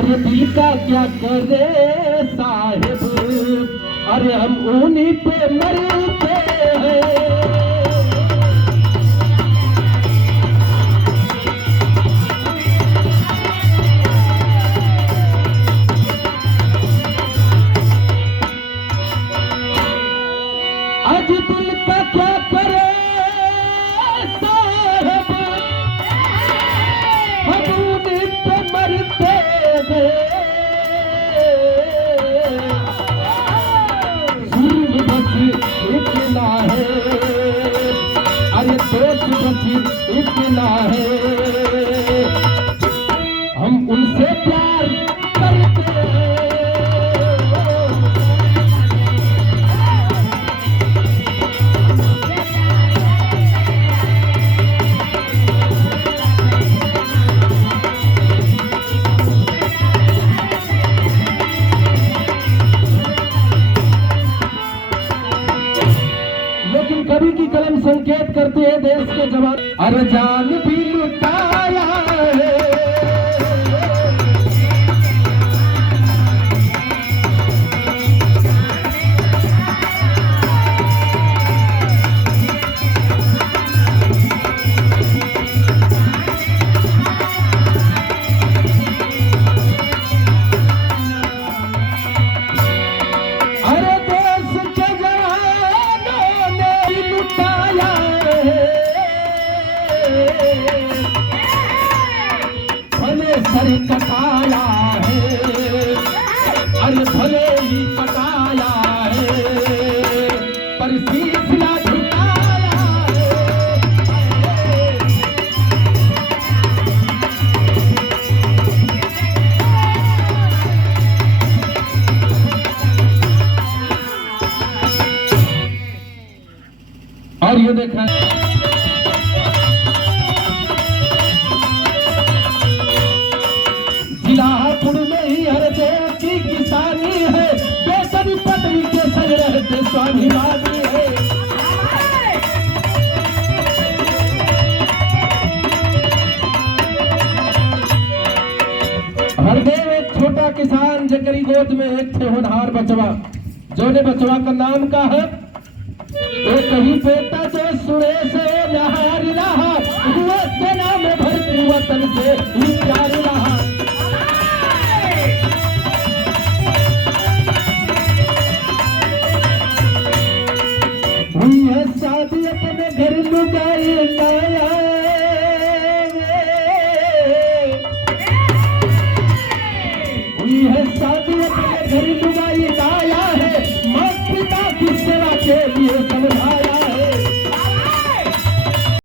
अरे दिल का क्या करे साहिब, अरे हम उन्हीं पे मरते हैं। आज दिल का क्या करे साहिब, हम उन्हीं पे मरते हैं। जुल्म बस इतना है, अरे दोस्त बस इतना है, हम उनसे प्यार करते हैं। लेकिन कवि की कलम संकेत करती है देश के जवान, अरे जान भी लुटाया है। अरे देश के जवानों ने लुटाया है, भले सर कटाया है, अरे भले ही कटाया है, पर शीश ना झुकाया है। और ये देखा जिला हापुड़ में ही हर देश की किसानी है, बेसन पटरी के संग रहते स्वाभिमानी है। हरदेव एक छोटा किसान जकरी गोद में एक थे होनहार बचवा, जोने बचवा का नाम का है एक ही बेटा जो सुरे से नहार रहा, हुए सेना में भर्ती वतन से ही प्यार रहा। हुई है शादी अपने घर लुगाई लाया, हुई है शादी अपने घर लुगाई लाया।